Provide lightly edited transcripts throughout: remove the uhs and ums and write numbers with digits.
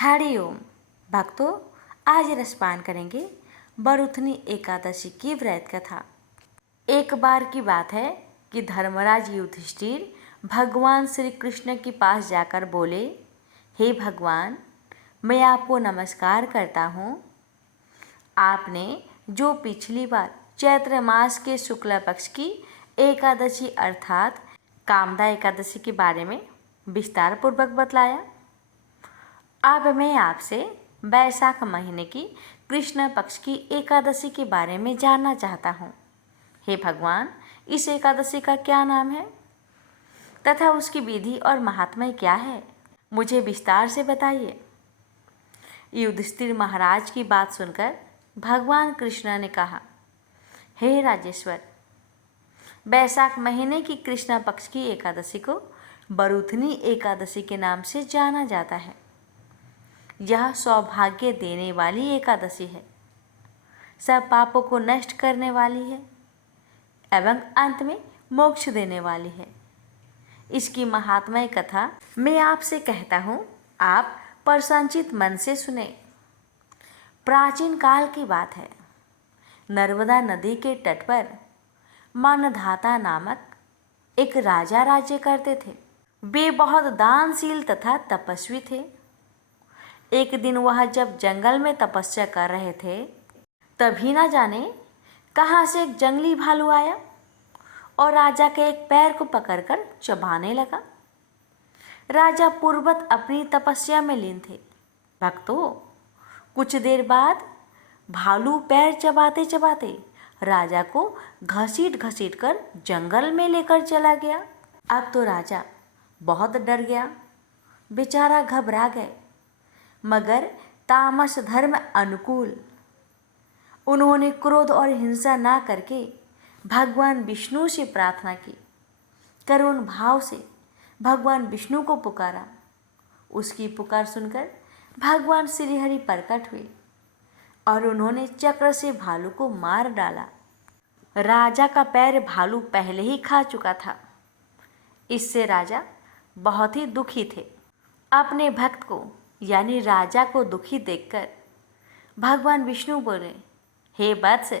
हरि ओम भक्तों, आज रसपान करेंगे बरुथनी एकादशी की व्रत कथा। एक बार की बात है कि धर्मराज युधिष्ठिर भगवान श्री कृष्ण के पास जाकर बोले, हे भगवान, मैं आपको नमस्कार करता हूँ। आपने जो पिछली बार चैत्र मास के शुक्ल पक्ष की एकादशी अर्थात कामदा एकादशी के बारे में विस्तार पूर्वक बतलाया, अब मैं आपसे बैसाख महीने की कृष्ण पक्ष की एकादशी के बारे में जानना चाहता हूँ। हे भगवान, इस एकादशी का क्या नाम है तथा उसकी विधि और महात्म्य क्या है, मुझे विस्तार से बताइए। युधिष्ठिर महाराज की बात सुनकर भगवान कृष्ण ने कहा, हे राजेश्वर, बैसाख महीने की कृष्ण पक्ष की एकादशी को बरुथनी एकादशी के नाम से जाना जाता है। यह सौभाग्य देने वाली एकादशी है, सब पापों को नष्ट करने वाली है एवं अंत में मोक्ष देने वाली है। इसकी महात्म्य कथा मैं आपसे कहता हूँ, आप प्रसन्नचित मन से सुने। प्राचीन काल की बात है। नर्मदा नदी के तट पर मनधाता नामक एक राजा राज्य करते थे। वे बहुत दानशील तथा तपस्वी थे। एक दिन वह जब जंगल में तपस्या कर रहे थे, तभी ना जाने कहाँ से एक जंगली भालू आया और राजा के एक पैर को पकड़कर चबाने लगा। राजा पूर्ववत अपनी तपस्या में लीन थे। भक्तों, कुछ देर बाद भालू पैर चबाते चबाते राजा को घसीट घसीट कर जंगल में लेकर चला गया। अब तो राजा बहुत डर गया, बेचारा घबरा गए, मगर तामस धर्म अनुकूल उन्होंने क्रोध और हिंसा ना करके भगवान विष्णु से प्रार्थना की। करुण भाव से भगवान विष्णु को पुकारा। उसकी पुकार सुनकर भगवान श्रीहरि प्रकट हुए और उन्होंने चक्र से भालू को मार डाला। राजा का पैर भालू पहले ही खा चुका था। इससे राजा बहुत ही दुखी थे। अपने भक्त को यानी राजा को दुखी देखकर भगवान विष्णु बोले, हे वत्स,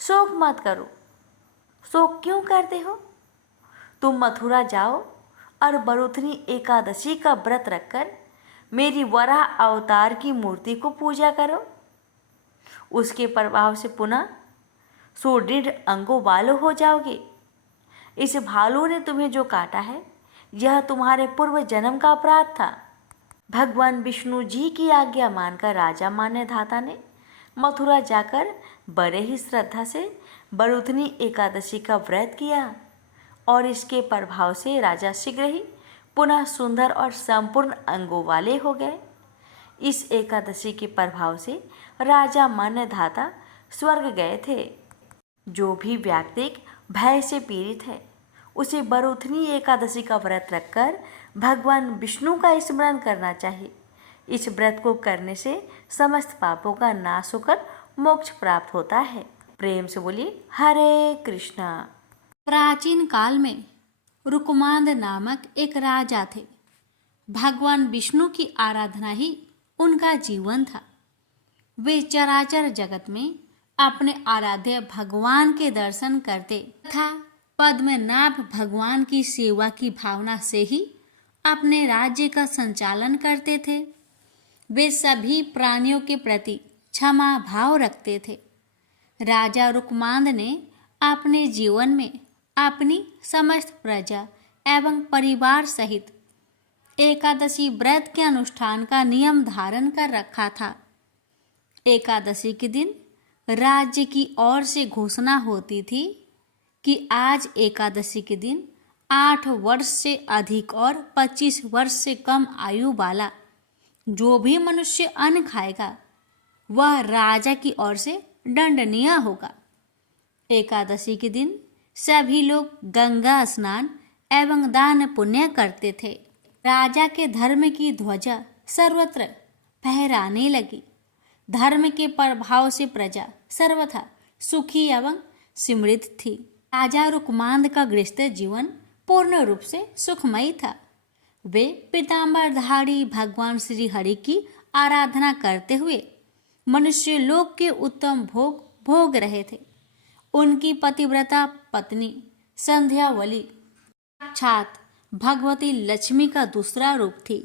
शोक मत करो। शोक क्यों करते हो? तुम मथुरा जाओ और बरुथनी एकादशी का व्रत रखकर मेरी वराह अवतार की मूर्ति को पूजा करो। उसके प्रभाव से पुनः सुदृढ़ अंगों वाले हो जाओगे। इस भालू ने तुम्हें जो काटा है, यह तुम्हारे पूर्व जन्म का अपराध था। भगवान विष्णु जी की आज्ञा मानकर राजा मान्यधाता ने मथुरा जाकर बड़े ही श्रद्धा से बरुथनी एकादशी का व्रत किया और इसके प्रभाव से राजा शीघ्र ही पुनः सुंदर और संपूर्ण अंगों वाले हो गए। इस एकादशी के प्रभाव से राजा मान्यधाता स्वर्ग गए थे। जो भी व्यक्ति भय से पीड़ित है, उसे बरुथनी एकादशी का व्रत रखकर भगवान विष्णु का स्मरण करना चाहिए। इस व्रत को करने से समस्त पापों का नाश होकर मोक्ष प्राप्त होता है। प्रेम से बोलिए हरे कृष्णा। प्राचीन काल में रुकमांद नामक एक राजा थे। भगवान विष्णु की आराधना ही उनका जीवन था। वे चराचर जगत में अपने आराध्य भगवान के दर्शन करते तथा पद्मनाभ भगवान की सेवा की भावना से ही अपने राज्य का संचालन करते थे। वे सभी प्राणियों के प्रति क्षमा भाव रखते थे। राजा रुकमांद ने अपने जीवन में अपनी समस्त प्रजा एवं परिवार सहित एकादशी व्रत के अनुष्ठान का नियम धारण कर रखा था। एकादशी के दिन राज्य की ओर से घोषणा होती थी कि आज एकादशी के दिन 8 वर्ष से अधिक और 25 वर्ष से कम आयु वाला जो भी मनुष्य अन्न खाएगा, वह राजा की ओर से दंडनीय होगा। एकादशी के दिन सभी लोग गंगा स्नान एवं दान पुण्य करते थे। राजा के धर्म की ध्वजा सर्वत्र फहराने लगी। धर्म के प्रभाव से प्रजा सर्वथा सुखी एवं समृद्ध थी। राजा रुकमांद का गृहस्थ जीवन पूर्ण रूप से सुखमयी था। वे पीताम्बरधारी भगवान श्री हरि की आराधना करते हुए मनुष्य लोक के उत्तम भोग भोग रहे थे। उनकी पतिव्रता पत्नी संध्यावली साक्षात भगवती लक्ष्मी का दूसरा रूप थी।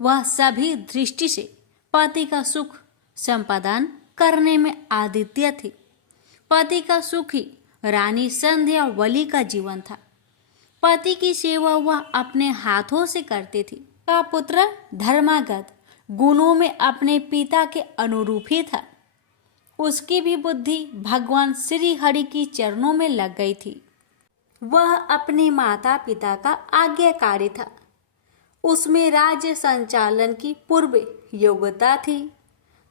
वह सभी दृष्टि से पति का सुख संपादन करने में आदित्य थी। पति का सुख ही रानी संध्यावली का जीवन था। पति की सेवा वह अपने हाथों से करती थी। का पुत्र धर्मागत गुणों में अपने पिता के अनुरूप ही था। उसकी भी बुद्धि भगवान श्री हरि की चरणों में लग गई थी। वह अपने माता पिता का आज्ञाकारी था। उसमें राज्य संचालन की पूर्व योग्यता थी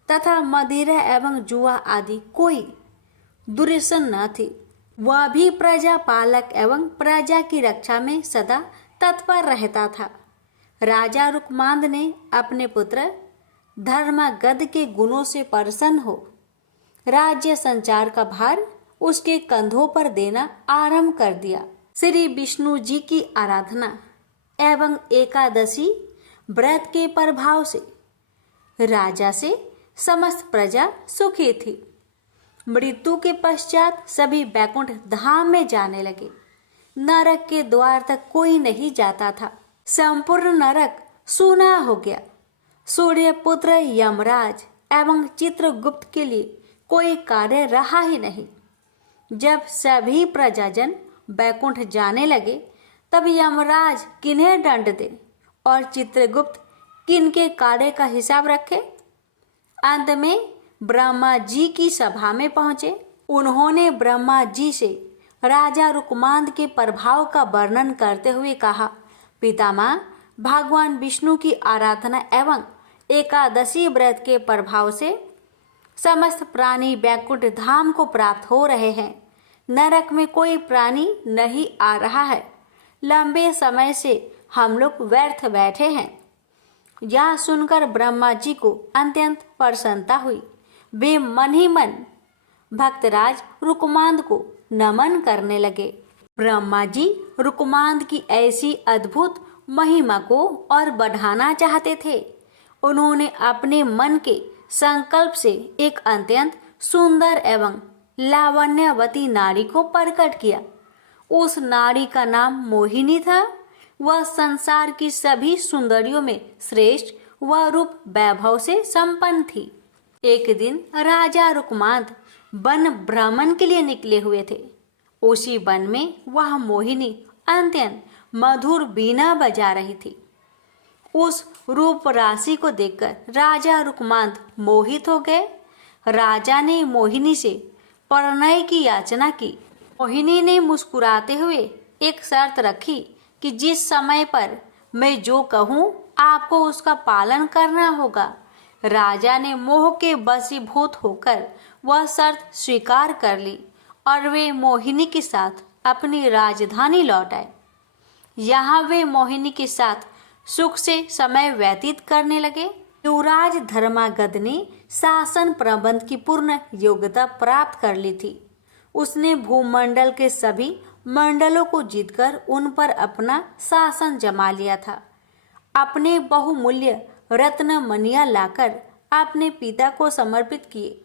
तथा मदिरा एवं जुआ आदि कोई दुर्व्यसन न थी। वह भी प्रजा पालक एवं प्रजा की रक्षा में सदा तत्पर रहता था। राजा रुक्मांद ने अपने पुत्र धर्मागध के गुणों से प्रसन्न हो राज्य संचार का भार उसके कंधों पर देना आरंभ कर दिया। श्री विष्णु जी की आराधना एवं एकादशी व्रत के प्रभाव से राजा से समस्त प्रजा सुखी थी। मृत्यु के पश्चात सभी बैकुंठ धाम में जाने लगे। नरक के द्वार तक कोई नहीं जाता था। संपूर्ण नरक सूना हो गया। सूर्यपुत्र यमराज एवं चित्रगुप्त के लिए कोई कार्य रहा ही नहीं। जब सभी प्रजाजन बैकुंठ जाने लगे तब यमराज किन्हें दंड दे और चित्रगुप्त किनके कार्य का हिसाब रखे। अंत में ब्रह्मा जी की सभा में पहुंचे। उन्होंने ब्रह्मा जी से राजा रुक्मांद के प्रभाव का वर्णन करते हुए कहा, पितामह, भगवान विष्णु की आराधना एवं एकादशी व्रत के प्रभाव से समस्त प्राणी बैकुंठ धाम को प्राप्त हो रहे हैं। नरक में कोई प्राणी नहीं आ रहा है। लंबे समय से हम लोग व्यर्थ बैठे हैं। यह सुनकर ब्रह्मा जी को अत्यंत प्रसन्नता हुई। वे मन ही मन भक्तराज रुक्मांद को नमन करने लगे। ब्रह्मा जी रुक्मांद की ऐसी अद्भुत महिमा को और बढ़ाना चाहते थे। उन्होंने अपने मन के संकल्प से एक अत्यंत सुंदर एवं लावण्यवती नारी को प्रकट किया। उस नारी का नाम मोहिनी था। वह संसार की सभी सुंदरियों में श्रेष्ठ व रूप वैभव से संपन्न थी। एक दिन राजा रुक्मांद वन भ्रमण के लिए निकले हुए थे। उसी वन में वह मोहिनी अत्यंत मधुर बीना बजा रही थी। उस रूप राशि को देखकर राजा रुक्मांद मोहित हो गए। राजा ने मोहिनी से प्रणय की याचना की। मोहिनी ने मुस्कुराते हुए एक शर्त रखी कि जिस समय पर मैं जो कहूँ आपको उसका पालन करना होगा। राजा ने मोह के वशीभूत होकर वह शर्त स्वीकार कर ली और वे मोहिनी के साथ अपनी राजधानी लौट आए। यहाँ वे मोहिनी के साथ सुख से समय व्यतीत करने लगे। युवराज धर्मागध ने शासन प्रबंध की पूर्ण योग्यता प्राप्त कर ली थी। उसने भूमंडल के सभी मंडलों को जीतकर उन पर अपना शासन जमा लिया था। अपने बहुमूल्य रत्न मणियां लाकर अपने पिता को समर्पित किए।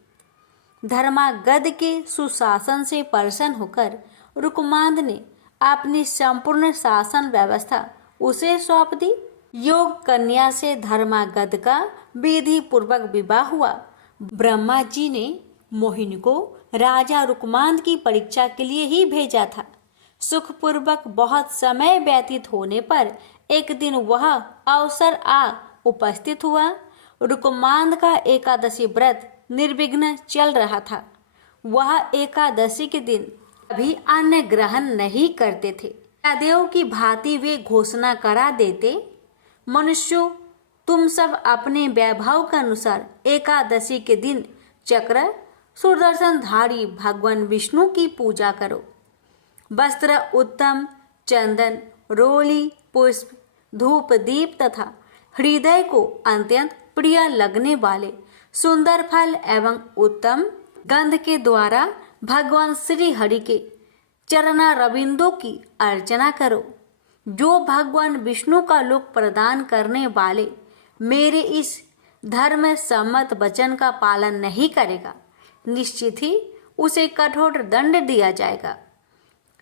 धर्मागध के सुशासन से प्रसन्न होकर रुक्मांद ने अपनी संपूर्ण शासन व्यवस्था उसे सौंप दी। योग कन्या से धर्मागध का विधि पूर्वक विवाह हुआ। ब्रह्मा जी ने मोहिनी को राजा रुक्मांद की परीक्षा के लिए ही भेजा था। सुखपूर्वक बहुत समय व्यतीत होने पर एक दिन वह अवसर आ उपस्थित हुआ। रुक्मांद का एकादशी व्रत निर्विघ्न चल रहा था। वह एकादशी के दिन कभी अन्न ग्रहण नहीं करते थे। सदैव की भांति वे घोषणा करा देते, मनुष्यों, तुम सब अपने वैभव के अनुसार एकादशी के दिन चक्र सुदर्शनधारी भगवान विष्णु की पूजा करो। वस्त्र उत्तम, चंदन, रोली, पुष्प, धूप, दीप तथा हृदय को अत्यंत प्रिय लगने वाले सुंदर फल एवं उत्तम गंध के द्वारा भगवान श्री हरि के चरणारविंदों की अर्चना करो। जो भगवान विष्णु का लोक प्रदान करने वाले मेरे इस धर्म सम्मत वचन का पालन नहीं करेगा, निश्चित ही उसे कठोर दंड दिया जाएगा।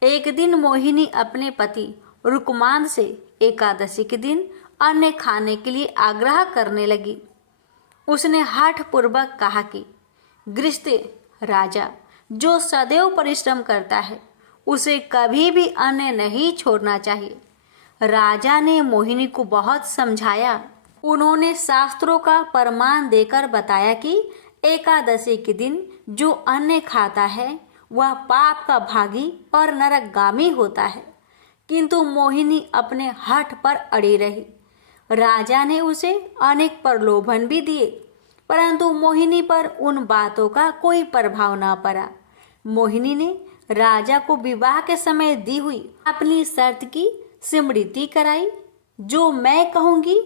एक दिन मोहिनी अपने पति रुकमांद से एकादशी के दिन अन्न खाने के लिए आग्रह करने लगी। उसने हठ पूर्वक कहा कि गृहस्थ राजा जो सदैव परिश्रम करता है उसे कभी भी अन्न नहीं छोड़ना चाहिए। राजा ने मोहिनी को बहुत समझाया। उन्होंने शास्त्रों का प्रमाण देकर बताया कि एकादशी के दिन जो अन्न खाता है वह पाप का भागी और नरकगामी होता है, किंतु मोहिनी अपने हठ पर अड़ी रही। राजा ने उसे अनेक प्रलोभन भी दिए, परंतु मोहिनी पर उन बातों का कोई प्रभाव न पड़ा। मोहिनी ने राजा को विवाह के समय दी हुई अपनी शर्त की स्मृति कराई। जो मैं कहूंगी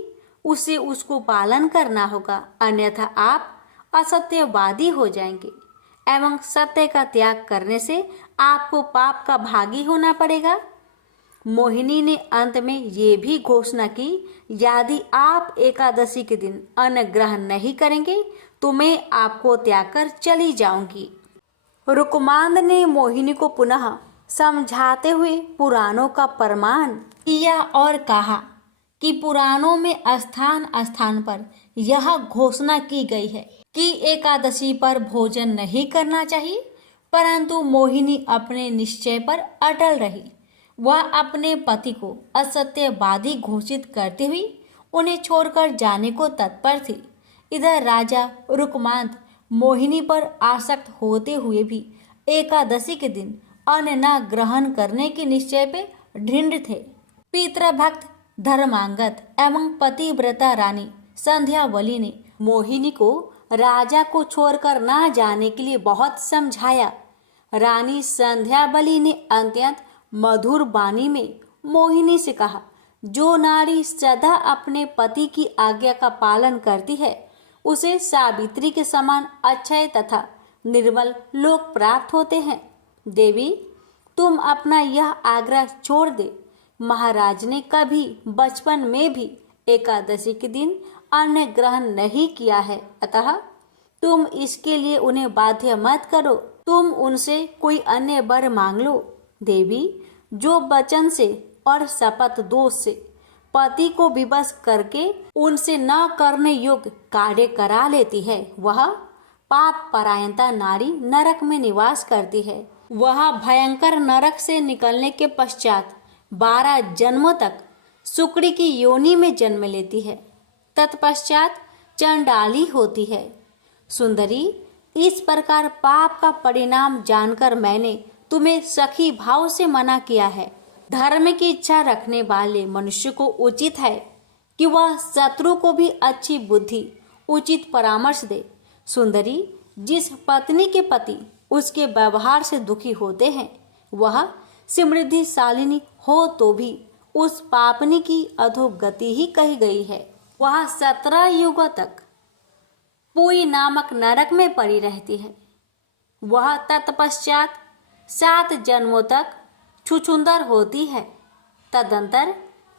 उसे उसको पालन करना होगा, अन्यथा आप असत्यवादी हो जाएंगे एवं सत्य का त्याग करने से आपको पाप का भागी होना पड़ेगा। मोहिनी ने अंत में ये भी घोषणा की, यदि आप एकादशी के दिन अन्न ग्रहण नहीं करेंगे तो मैं आपको त्याग कर चली जाऊंगी। रुकमांद ने मोहिनी को पुनः समझाते हुए पुराणों का प्रमाण दिया और कहा कि पुराणों में स्थान स्थान पर यह घोषणा की गई है कि एकादशी पर भोजन नहीं करना चाहिए, परंतु मोहिनी अपने निश्चय पर अटल रही। वह अपने पति को असत्यवादी घोषित करते हुए उन्हें छोड़कर जाने को तत्पर थी। इधर राजा रुकमांद मोहिनी पर आसक्त होते हुए भी एकादशी के दिन अन्न न ग्रहण करने के निश्चय पे दृढ़ थे। पितृभक्त धर्मांगत एवं पतिव्रता रानी संध्यावली ने मोहिनी को राजा को छोड़कर ना जाने के लिए बहुत समझाया। रानी संध्यावली ने अत्यंत मधुर वाणी में मोहिनी से कहा, जो नारी सदा अपने पति की आज्ञा का पालन करती है उसे सावित्री के समान अक्षय तथा निर्मल लोक प्राप्त होते हैं। देवी, तुम अपना यह आग्रह छोड़ दे। महाराज ने कभी बचपन में भी एकादशी के दिन अन्न ग्रहण नहीं किया है, अतः तुम इसके लिए उन्हें बाध्य मत करो। तुम उनसे कोई अन्य वर मांग लो। देवी, जो वचन से और शपथ दोष से पति को विवश करके उनसे न करने योग्य कार्य करा लेती है, वह पाप परायणता नारी नरक में निवास करती है। वह भयंकर नरक से निकलने के पश्चात 12 जन्मों तक सुकड़ी की योनि में जन्म लेती है, तत्पश्चात चंडाली होती है। सुंदरी, इस प्रकार पाप का परिणाम जानकर मैंने तुम्हें सखी भाव से मना किया है। धर्म की इच्छा रखने वाले मनुष्य को उचित है कि वह शत्रु को भी अच्छी बुद्धि, उचित परामर्श दे। सुंदरी, जिस पत्नी के पति उसके व्यवहार से दुखी होते हैं, वह समृद्धिशालिनी हो तो भी उस पापनी की अधोगति ही कही गई है। वह 17 युगों तक पुई नामक नरक में पड़ी रहती है। वह तत्पश्चात 7 जन्मों तक छुछुंदर होती है, तदंतर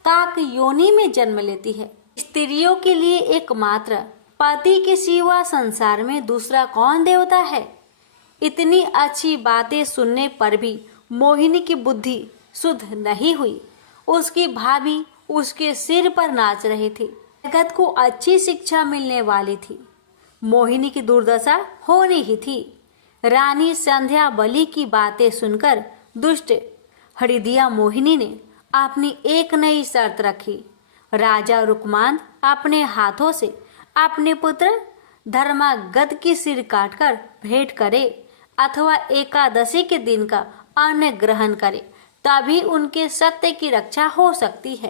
काक योनि में जन्म लेती है। स्त्रियों के लिए एकमात्र पति के सिवा संसार में दूसरा कौन देवता है। इतनी अच्छी बातें सुनने पर भी मोहिनी की बुद्धि शुद्ध नहीं हुई। उसकी भाभी उसके सिर पर नाच रही थी। जगत को अच्छी शिक्षा मिलने वाली थी। मोहिनी की दुर्दशा होनी ही थी। रानी संध्यावली की बातें सुनकर दुष्ट हृदया मोहिनी ने अपनी एक नई शर्त रखी। राजा रुकमांद अपने हाथों से अपने पुत्र धर्मागत की सिर काटकर भेंट करे अथवा एकादशी के दिन का अन्न ग्रहण करे, तभी उनके सत्य की रक्षा हो सकती है।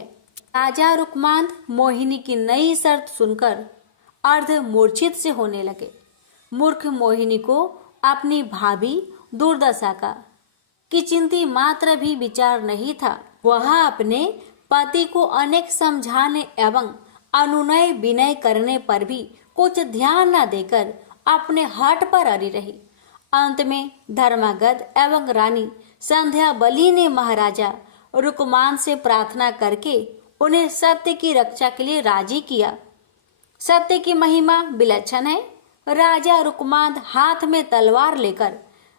राजा रुकमांद मोहिनी की नई शर्त सुनकर अर्ध मूर्छित से होने लगे। मूर्ख मोहिनी को अपनी भाभी दुर्दशा का किंचित मात्र भी विचार नहीं था। वह अपने पति को अनेक समझाने एवं अनुनय विनय करने पर भी कुछ ध्यान न देकर अपने हठ पर अड़ी रही। अंत में धर्मागत एवं रानी संध्यावली ने महाराजा रुकमान से प्रार्थना करके उन्हें सत्य की रक्षा के लिए राजी किया। सत्य की महिमा विलक्षण है। राजा रुकमांद हाथ में तलवार लेकर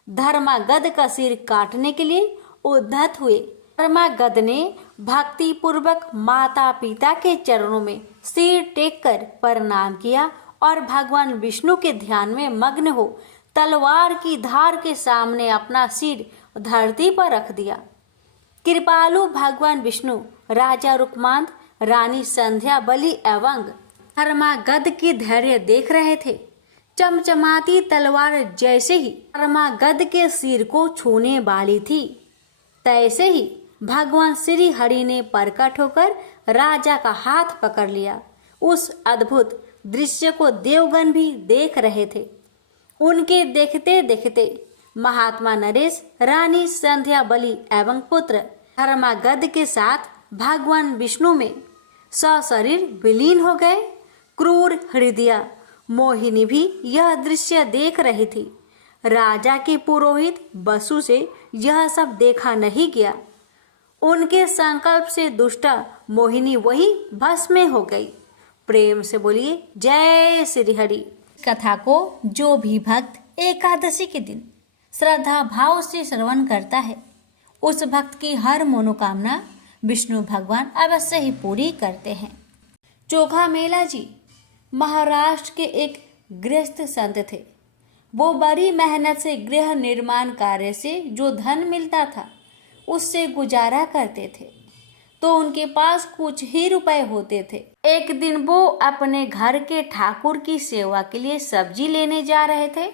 धर्मागध का सिर काटने के लिए उद्धत हुए। धर्मागध ने भक्ति पूर्वक माता पिता के चरणों में सिर टेककर प्रणाम किया और भगवान विष्णु के ध्यान में मग्न हो तलवार की धार के सामने अपना सिर धरती पर रख दिया। कृपालु भगवान विष्णु राजा रुकमांद, रानी संध्या बलि एवं धर्मागध की धैर्य देख रहे थे। चमचमाती तलवार जैसे ही धर्मागध के सिर को छूने वाली थी, तैसे ही भगवान श्री हरि ने प्रकट होकर राजा का हाथ पकड़ लिया। उस अद्भुत दृश्य को देवगण भी देख रहे थे। उनके देखते देखते महात्मा नरेश, रानी संध्या बलि एवं पुत्र धर्मागध के साथ भगवान विष्णु में सशरीर विलीन हो गए। क्रूर हृदया मोहिनी भी यह दृश्य देख रही थी। राजा के पुरोहित बसु से यह सब देखा नहीं गया। उनके संकल्प से दुष्टा मोहिनी वही भस्म में हो गई। प्रेम से बोलिए जय श्री हरि। कथा को जो भी भक्त एकादशी के दिन श्रद्धा भाव से श्रवण करता है, उस भक्त की हर मनोकामना विष्णु भगवान अवश्य ही पूरी करते हैं। चोखा मेला जी महाराष्ट्र के एक गृहस्थ संत थे। वो बड़ी मेहनत से गृह निर्माण कार्य से जो धन मिलता था उससे गुजारा करते थे, तो उनके पास कुछ ही रुपए होते थे। एक दिन वो अपने घर के ठाकुर की सेवा के लिए सब्जी लेने जा रहे थे।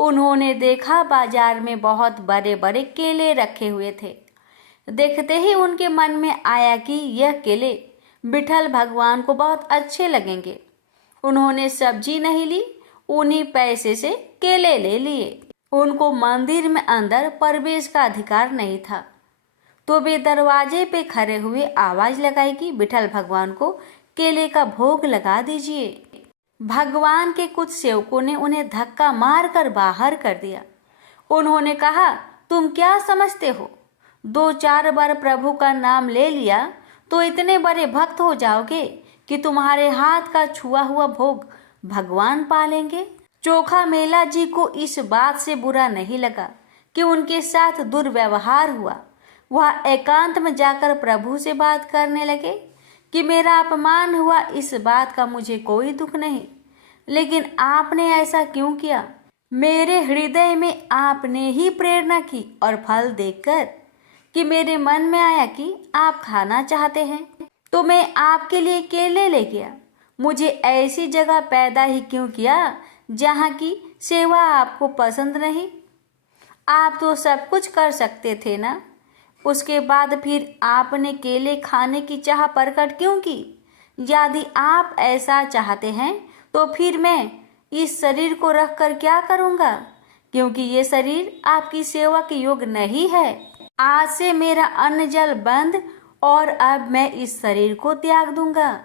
उन्होंने देखा बाजार में बहुत बड़े बड़े केले रखे हुए थे। देखते ही उनके मन में आया कि यह केले विठल भगवान को बहुत अच्छे लगेंगे। उन्होंने सब्जी नहीं ली, उन्हीं पैसे से केले ले लिए। उनको मंदिर में अंदर प्रवेश का अधिकार नहीं था, तो वे दरवाजे पे खड़े हुए आवाज लगाई कि विठल भगवान को केले का भोग लगा दीजिए। भगवान के कुछ सेवकों ने उन्हें धक्का मारकर बाहर कर दिया। उन्होंने कहा, तुम क्या समझते हो? 2-4 बार प्रभु का नाम ले लिया तो इतने बड़े भक्त हो जाओगे कि तुम्हारे हाथ का छुआ हुआ भोग भगवान पालेंगे। चोखा मेला जी को इस बात से बुरा नहीं लगा कि उनके साथ दुर्व्यवहार हुआ। वह एकांत में जाकर प्रभु से बात करने लगे कि मेरा अपमान हुआ, इस बात का मुझे कोई दुख नहीं, लेकिन आपने ऐसा क्यों किया? मेरे हृदय में आपने ही प्रेरणा की और फल देखकर कि मेरे मन में आया कि आप खाना चाहते हैं, तो मैं आपके लिए केले ले गया। मुझे ऐसी जगह पैदा ही क्यों किया जहाँ की सेवा आपको पसंद नहीं? आप तो सब कुछ कर सकते थे ना। उसके बाद फिर आपने केले खाने की चाह प्रकट क्यों की? यदि आप ऐसा चाहते हैं तो फिर मैं इस शरीर को रखकर क्या करूँगा, क्योंकि ये शरीर आपकी सेवा के योग्य नहीं है। आज से मेरा अन्न जल बंद और अब मैं इस शरीर को त्याग दूंगा।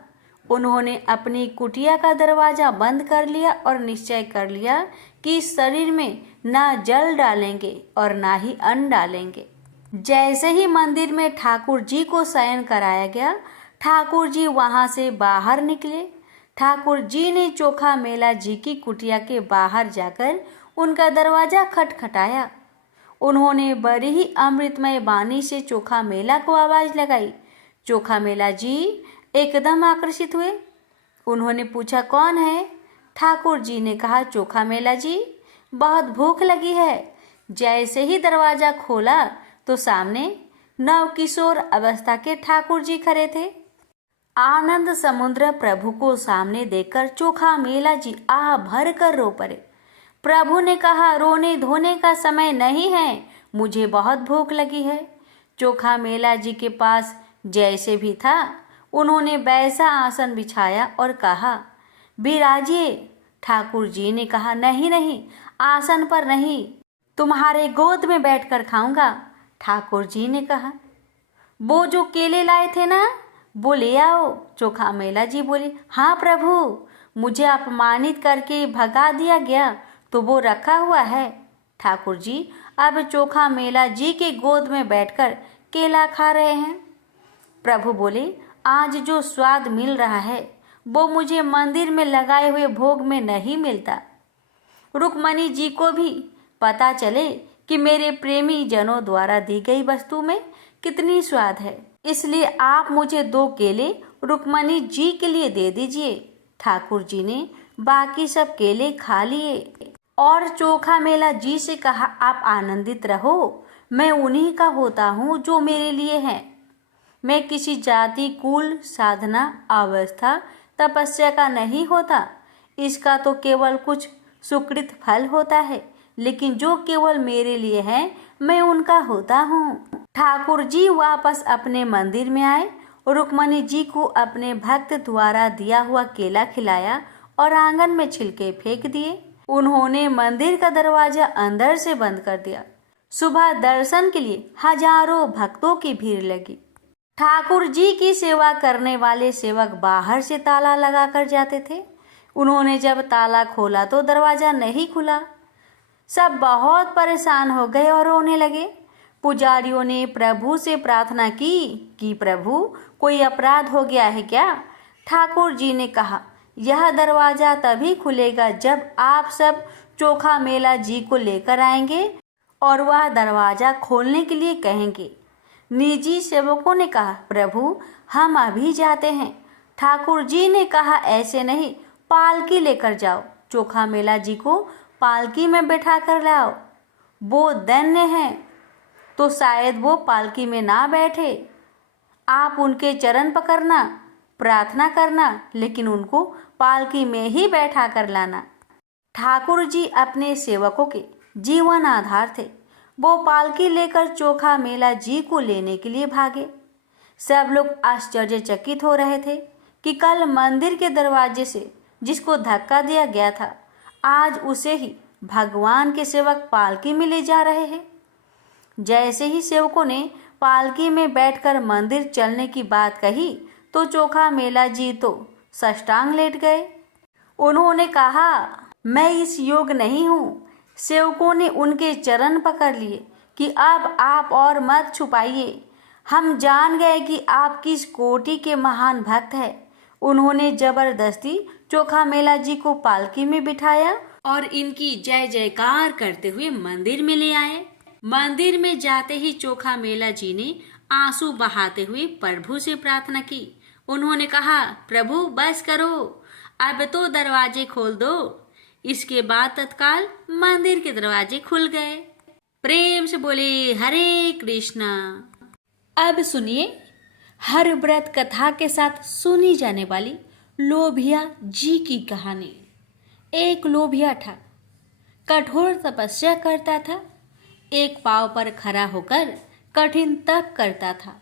उन्होंने अपनी कुटिया का दरवाजा बंद कर लिया और निश्चय कर लिया कि इस शरीर में ना जल डालेंगे और ना ही अन्न डालेंगे। जैसे ही मंदिर में ठाकुर जी को शयन कराया गया, ठाकुर जी वहां से बाहर निकले। ठाकुर जी ने चोखा मेला जी की कुटिया के बाहर जाकर उनका दरवाजा खटखटाया। उन्होंने बड़ी ही अमृतमय वाणी से चोखा मेला को आवाज लगाई। चोखा मेला जी एकदम आकर्षित हुए। उन्होंने पूछा, कौन है? ठाकुर जी ने कहा, चोखा मेला जी, बहुत भूख लगी है। जैसे ही दरवाजा खोला तो सामने नव किशोर अवस्था के ठाकुर जी खड़े थे। आनंद समुद्र प्रभु को सामने देखकर चोखा मेला जी आह भर कर रो पड़े। प्रभु ने कहा, रोने धोने का समय नहीं है, मुझे बहुत भूख लगी है। चोखा मेला जी के पास जैसे भी था उन्होंने वैसा आसन बिछाया और कहा, विराजिए। ठाकुर जी ने कहा, नहीं नहीं, आसन पर नहीं, तुम्हारे गोद में बैठकर खाऊंगा। ठाकुर जी ने कहा, वो जो केले लाए थे ना, वो ले आओ। चोखा मेला जी बोले, हाँ प्रभु, मुझे अपमानित करके भगा दिया गया तो वो रखा हुआ है। ठाकुर जी अब चोखा मेला जी के गोद में बैठकर केला खा रहे हैं। प्रभु बोले, आज जो स्वाद मिल रहा है वो मुझे मंदिर में लगाए हुए भोग में नहीं मिलता। रुक्मणी जी को भी पता चले कि मेरे प्रेमी जनों द्वारा दी गई वस्तु में कितनी स्वाद है, इसलिए आप मुझे 2 केले रुक्मणी जी के लिए दे दीजिए। ठाकुर जी ने बाकी सब केले खा लिए और चोखा मेला जी से कहा, आप आनंदित रहो, मैं उन्हीं का होता हूँ जो मेरे लिए हैं। मैं किसी जाति, कुल, साधना, अवस्था, तपस्या का नहीं होता। इसका तो केवल कुछ सुकृत फल होता है, लेकिन जो केवल मेरे लिए है मैं उनका होता हूँ। ठाकुर जी वापस अपने मंदिर में आए, रुक्मणी जी को अपने भक्त द्वारा दिया हुआ केला खिलाया और आंगन में छिलके फेंक दिए। उन्होंने मंदिर का दरवाजा अंदर से बंद कर दिया। सुबह दर्शन के लिए हजारों भक्तों की भीड़ लगी। ठाकुर जी की सेवा करने वाले सेवक बाहर से ताला लगा कर जाते थे। उन्होंने जब ताला खोला तो दरवाजा नहीं खुला। सब बहुत परेशान हो गए और रोने लगे। पुजारियों ने प्रभु से प्रार्थना की कि प्रभु, कोई अपराध हो गया है क्या? ठाकुर जी ने कहा, यह दरवाजा तभी खुलेगा जब आप सब चोखा मेला जी को लेकर आएंगे और वह दरवाजा खोलने के लिए कहेंगे। निजी सेवकों ने कहा, प्रभु हम अभी जाते हैं। ठाकुर जी ने कहा, ऐसे नहीं, पालकी लेकर जाओ, चोखा मेला जी को पालकी में बैठा कर लाओ। वो दैन्य हैं तो शायद वो पालकी में ना बैठे। आप उनके चरण पकड़ना, प्रार्थना करना, लेकिन उनको पालकी में ही बैठा कर लाना। ठाकुर जी अपने सेवकों के जीवन आधार थे। वो पालकी लेकर चोखा मेला जी को लेने के लिए भागे। सब लोग आश्चर्यचकित हो रहे थे कि कल मंदिर के दरवाजे से जिसको धक्का दिया गया था, आज उसे ही भगवान के सेवक पालकी में ले जा रहे हैं। जैसे ही सेवकों ने पालकी में बैठकर मंदिर चलने की बात कही तो चोखा मेला जी तो साष्टांग लेट गए। उन्होंने कहा, मैं इस योग्य नहीं हूँ। सेवकों ने उनके चरण पकड़ लिए कि अब आप और मत छुपाइए, हम जान गए कि आप किस कोटि के महान भक्त हैं। उन्होंने जबरदस्ती चोखा मेला जी को पालकी में बिठाया और इनकी जय जयकार करते हुए मंदिर में ले आए। मंदिर में जाते ही चोखा मेला जी ने आंसू बहाते हुए प्रभु से प्रार्थना की। उन्होंने कहा, प्रभु बस करो, अब तो दरवाजे खोल दो। इसके बाद तत्काल मंदिर के दरवाजे खुल गए। प्रेम से बोले हरे कृष्णा। अब सुनिए हर व्रत कथा के साथ सुनी जाने वाली लोभिया जी की कहानी। एक लोभिया था, कठोर तपस्या करता था। एक पांव पर खड़ा होकर कठिन तप करता था।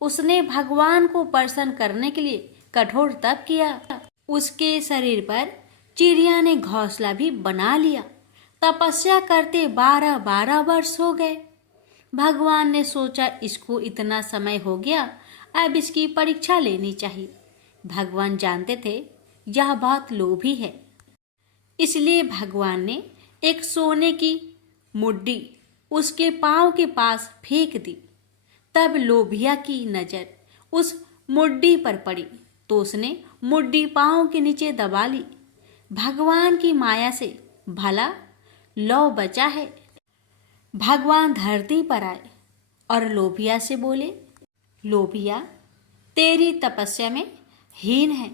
उसने भगवान को प्रसन्न करने के लिए कठोर तप किया। उसके शरीर पर चिड़िया ने घोंसला भी बना लिया। तपस्या करते 12 वर्ष हो गए। भगवान ने सोचा, इसको इतना समय हो गया, अब इसकी परीक्षा लेनी चाहिए। भगवान जानते थे यह बहुत लोभी है, इसलिए भगवान ने एक सोने की मुड्डी उसके पांव के पास फेंक दी। तब लोभिया की नजर उस मुड्डी पर पड़ी तो उसने मुड्डी पांव के नीचे दबा ली। भगवान की माया से भला लौ बचा है। भगवान धरती पर आए और लोभिया से बोले, लोभिया तेरी तपस्या में हीन है,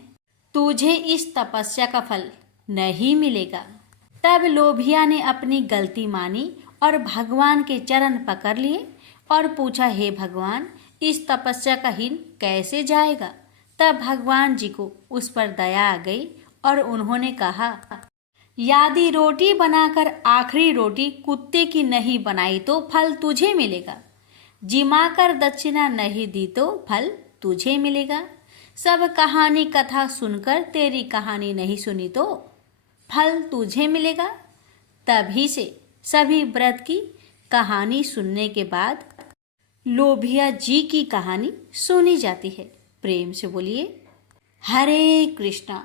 तुझे इस तपस्या का फल नहीं मिलेगा। तब लोभिया ने अपनी गलती मानी और भगवान के चरण पकड़ लिए और पूछा, हे भगवान, इस तपस्या का हीन कैसे जाएगा? तब भगवान जी को उस पर दया आ गई और उन्होंने कहा, यदि रोटी बनाकर आखिरी रोटी कुत्ते की नहीं बनाई तो फल तुझे मिलेगा। जिमाकर दक्षिणा नहीं दी तो फल तुझे मिलेगा। सब कहानी कथा सुनकर तेरी कहानी नहीं सुनी तो फल तुझे मिलेगा। तभी से सभी व्रत की कहानी सुनने के बाद लोभिया जी की कहानी सुनी जाती है। प्रेम से बोलिए हरे कृष्णा।